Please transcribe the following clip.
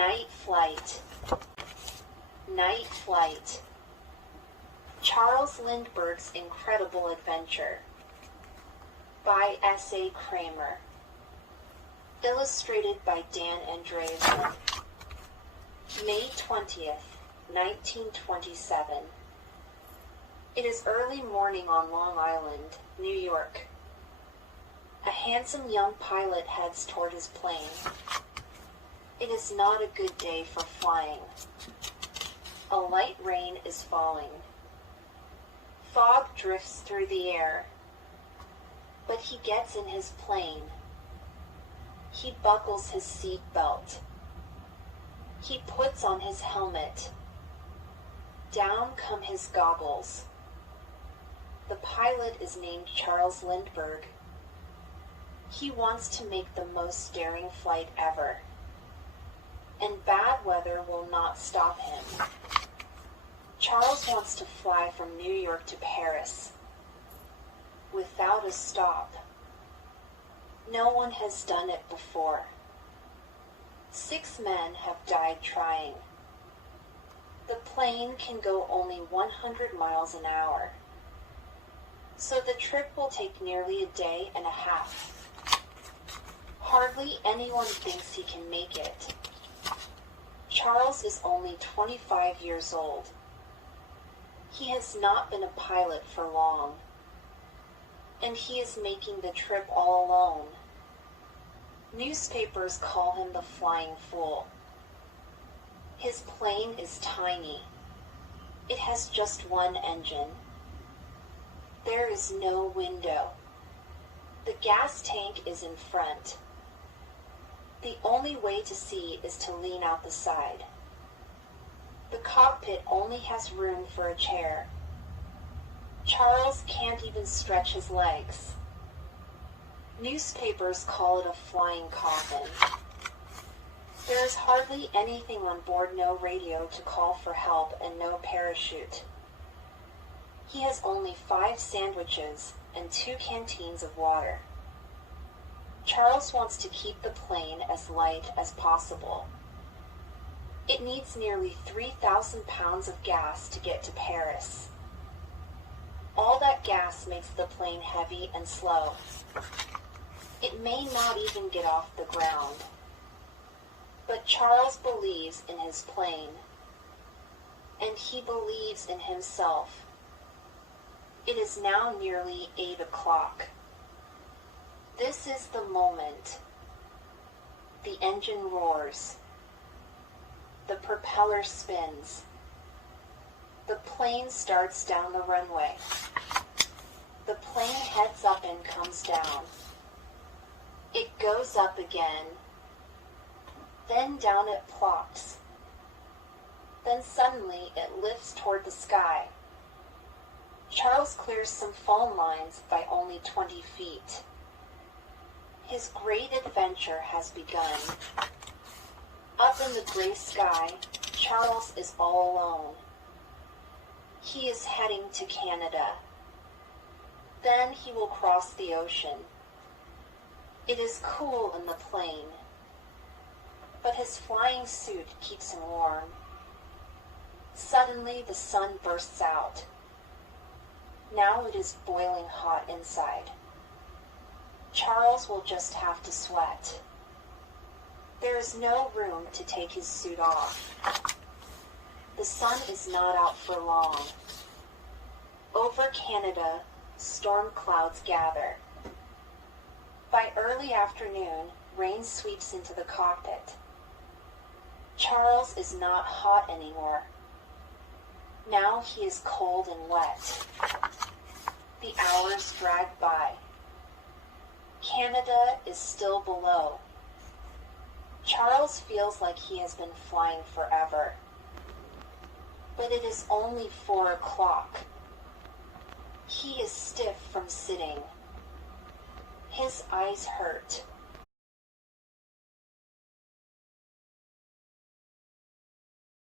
Night flight. Night flight. Charles Lindbergh's Incredible Adventure. By S.A. Kramer. Illustrated by Dan Andreasen. May 20th, 1927. It is early morning on Long Island, New York. A handsome young pilot heads toward his plane. It is not a good day for flying. A light rain is falling. Fog drifts through the air. But he gets in his plane. He buckles his seat belt. He puts on his helmet. Down come his goggles. The pilot is named Charles Lindbergh. He wants to make the most daring flight ever. And bad weather will not stop him. Charles wants to fly from New York to Paris without a stop. No one has done it before. 6 men have died trying. The plane can go only 100 miles an hour. So the trip will take nearly a day and a half. Hardly anyone thinks he can make it. Charles is only 25 years old. He has not been a pilot for long. And he is making the trip all alone. Newspapers call him the Flying Fool. His plane is tiny. It has just one engine. There is no window. The gas tank is in front. The only way to see is to lean out the side. The cockpit only has room for a chair. Charles can't even stretch his legs. Newspapers call it a flying coffin. There is hardly anything on board, no radio to call for help, and no parachute. He has only 5 sandwiches and 2 canteens of water. Charles wants to keep the plane as light as possible. It needs nearly 3,000 pounds of gas to get to Paris. All that gas makes the plane heavy and slow. It may not even get off the ground. But Charles believes in his plane. And he believes in himself. It is now nearly 8 o'clock. This is the moment. The engine roars. The propeller spins. The plane starts down the runway. The plane heads up and comes down. It goes up again. Then down it plops. Then suddenly it lifts toward the sky. Charles clears some phone lines by only 20 feet. His great adventure has begun. Up in the gray sky, Charles is all alone. He is heading to Canada. Then he will cross the ocean. It is cool in the plane, but his flying suit keeps him warm. Suddenly the sun bursts out. Now it is boiling hot inside. Charles will just have to sweat. There is no room to take his suit off. The sun is not out for long. Over Canada, storm clouds gather. By early afternoon, rain sweeps into the cockpit. Charles is not hot anymore. Now he is cold and wet. The hours drag by. Canada is still below. Charles feels like he has been flying forever. But it is only 4 o'clock. He is stiff from sitting. His eyes hurt.